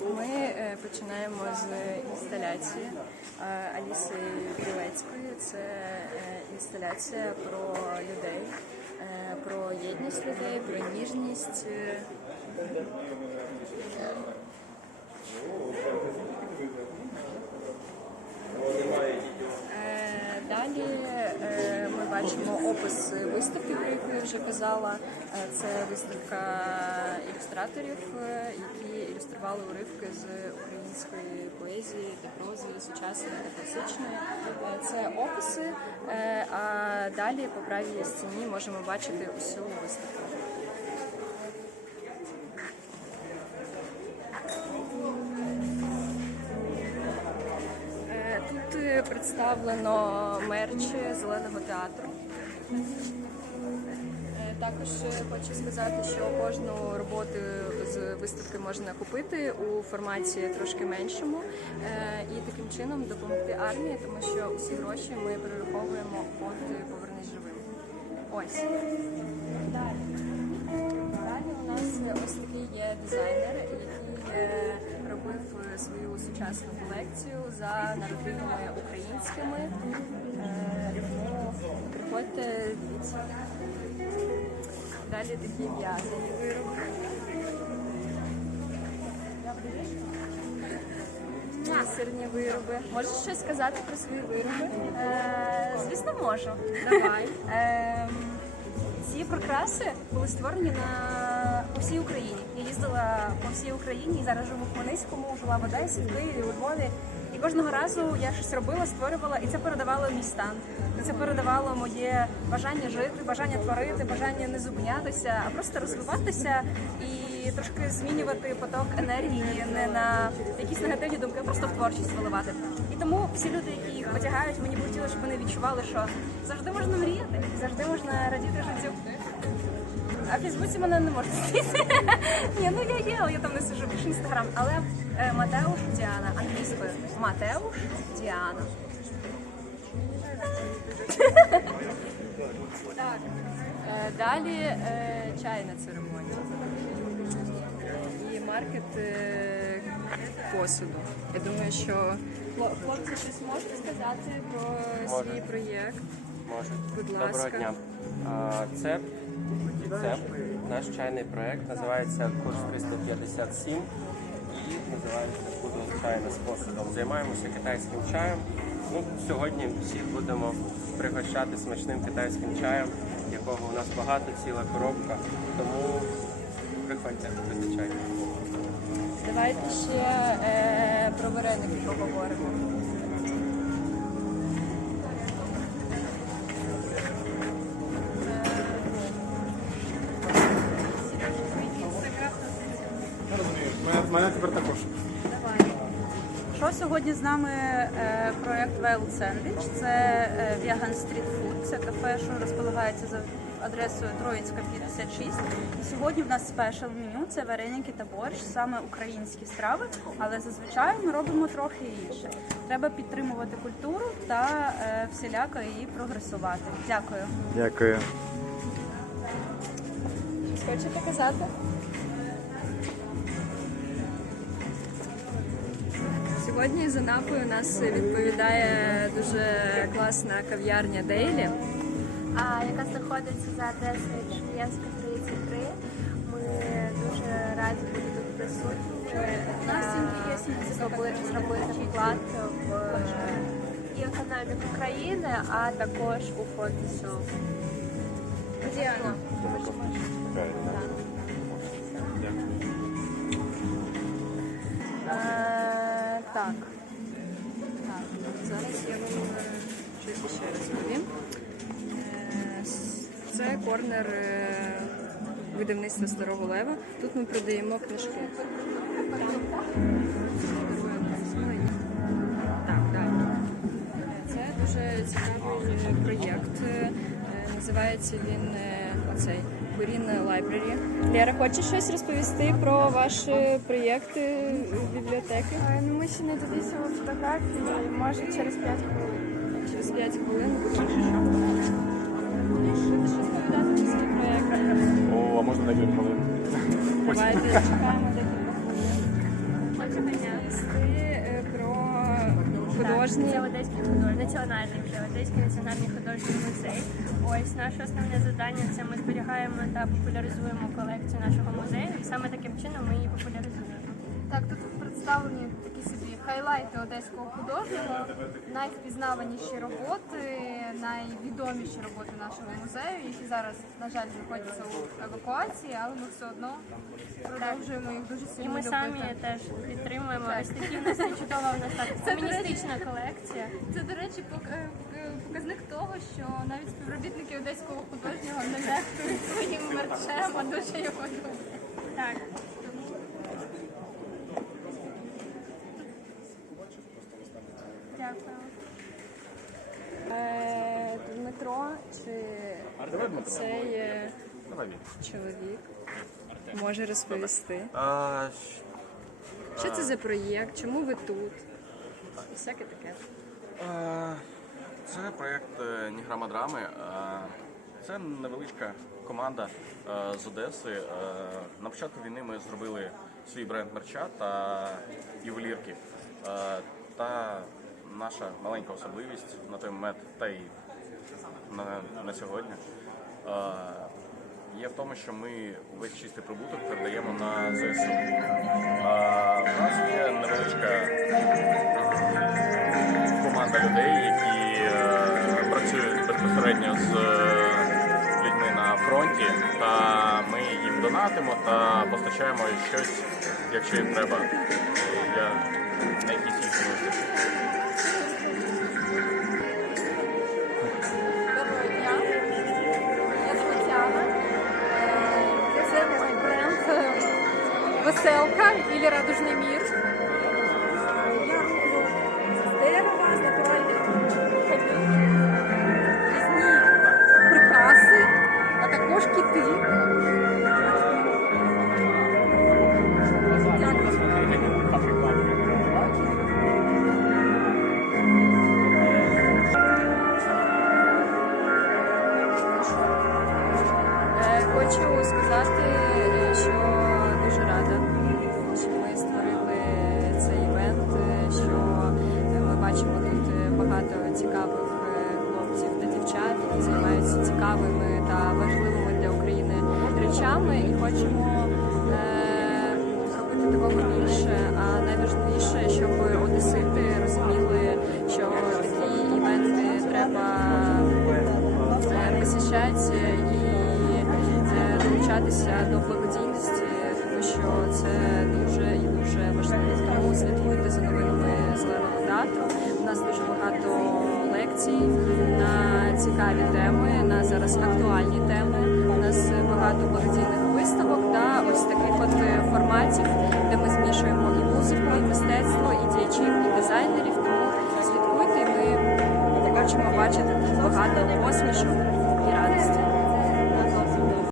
Ми е, починаємо з інсталяції е, Аліси Білецької. Це інсталяція про людей, про єдність людей, про ніжність. е, Далі е, ми бачимо опис виставки, про яку я вже казала. Е, Це виставка ілюстраторів, які ілюстрували уривки з української поезії та прози сучасної та класичної. Це описи, е, а далі по правій стіні можемо бачити усю виставку. Е, Тут е, представлено мерч зеленого театру. Також хочу сказати, що кожну роботу з виставки можна купити у форматі трошки меншому е, і таким чином допомогти армії, тому що усі гроші ми перераховуємо фонд Повернись живим. Ось. Далі. Далі у нас ось такий є дизайнер, який е, робив свою сучасну колекцію за народинами українськими. Е, приходьте, дивіться. Далі такі в'язані вироби. Сирні вироби. Можеш щось сказати про свої вироби? Е, звісно, можу. Давай. Ем, ці прикраси були створені на по всій Україні. Я їздила по всій Україні і зараз живу в Хмельницькому, жила в Одесі, в Києві, у Львові. Кожного разу я щось робила, створювала, і це передавало мій стан. І це передавало моє бажання жити, бажання творити, бажання не зупинятися, а просто розвиватися і трошки змінювати поток енергії не на якісь негативні думки, а просто в творчість виливати. І тому всі люди, які їх одягають, мені б хотілося, щоб вони відчували, що завжди можна мріяти, завжди можна радіти життю. А в Фейсбуці мене не можна знайти. Ні, ну я є, але я там не сижу, більше інстаграм. Але е, Матеуш Діана англійською. Матеуш Діана. Так. Е, Далі е, чайна церемонія. І маркет е, посуду. Я думаю, що хло- хлопці щось можете сказати про свій Можу. проєкт. Можуть. Будь Доброго ласка. дня. А, Це це наш чайний проект, називається Курс 357 і називається Кудл чайна з посудом. Займаємося китайським чаєм. Ну, сьогодні всіх будемо пригощати смачним китайським чаєм, якого у нас багато, ціла коробка. Тому приходьте, пити чай. Давайте ще е, про вареники поговоримо. Мене, тепер також. Давай. Що сьогодні з нами е, проект Wild Sandwich. Це е, Vegan Street Food, це кафе, що розполагається за адресою Троїцька 56. І сьогодні в нас спешл меню це вареники та борщ, саме українські страви, але зазвичай ми робимо трохи інше. Треба підтримувати культуру та е, всіляко її прогресувати. Дякую. Дякую. Щось хочете казати? Сьогодні за напою у нас відповідає дуже класна кав'ярня Дейлі. а, яка знаходиться за адресою Шкіянська 33. Ми дуже раді бути тут присутніми та зробити, зробити вклад в е, і економіку країни, а також у фонд ЗСУ. Діана. Так. Так, зараз я вам е, щось ще розповім. Е, Це корнер е, видавництва Старого Лева. Тут ми продаємо книжки. Так, далі. Це дуже цікавий е, проєкт. Е, Називається він е, оцей Green Library. Лера, хочеш щось розповісти про ваш е, проєкт е, бібліотеки? Ну, ми ще не доліземо фотографії, може через 5 хвилин. Через 5 хвилин будеш щось розповідати про свій проєкт. О, а можна декілька хвилин? Давайте чекаємо декілька хвилин. Художній Це Одеський художник, національний вже Одеський національний художній музей. Ось наше основне завдання це ми зберігаємо та популяризуємо колекцію нашого музею, і саме таким чином ми її популяризуємо. Так, тут представлені такі собі хайлайти одеського художнього, найвпізнаваніші роботи, найвідоміші роботи нашого музею, які зараз, на жаль, знаходяться у евакуації, але ми все одно продовжуємо їх дуже І сильно ми любити. самі теж підтримуємо. Ось такі у нас є чудова у нас так феміністична колекція. Це, до речі, пок- е, показник того, що навіть співробітники одеського художнього не нехтують своїм мерчем, а дуже його люблять. Так. Дякую. Е, Дмитро чи цей е, Давай він. чоловік може розповісти? А, Що це за проєкт? Чому ви тут? І всяке таке. Е, Це проєкт е, Ніграма драми. Е, Це невеличка команда е, з Одеси. Е, На початку війни ми зробили свій бренд мерча та ювелірки. Е, Та наша маленька особливість на той момент та й на, на сьогодні є в тому, що ми весь чистий прибуток передаємо на ЗСУ. Е, У нас є невеличка команда людей, які е, працюють безпосередньо з е, людьми на фронті, та ми їм донатимо та постачаємо щось, якщо їм треба для на якісь їхні нужди. Веселка і Радужний мір. Я роблю з дерева, з натуральних різні прикраси, а також кити. Е, Хочу сказати, е, що дуже рада, що ми створили цей івент, е, що ми бачимо тут е, багато цікавих е, хлопців та дівчат, які займаються цікавими та важливими для України речами, і хочемо робити такого більше. А найважливіше, щоб одесити розуміли, що такі івенти треба посіщати і долучатися до що це дуже і дуже важливо. Тому слідкуйте за новинами зеленого театру. У нас дуже багато лекцій на цікаві теми, на зараз актуальні теми. У нас багато благодійних виставок та ось таких от е, форматів, де ми змішуємо і музику, і мистецтво, і діячів, і дизайнерів. Тому слідкуйте. Ми хочемо бачити багато посмішок і радості.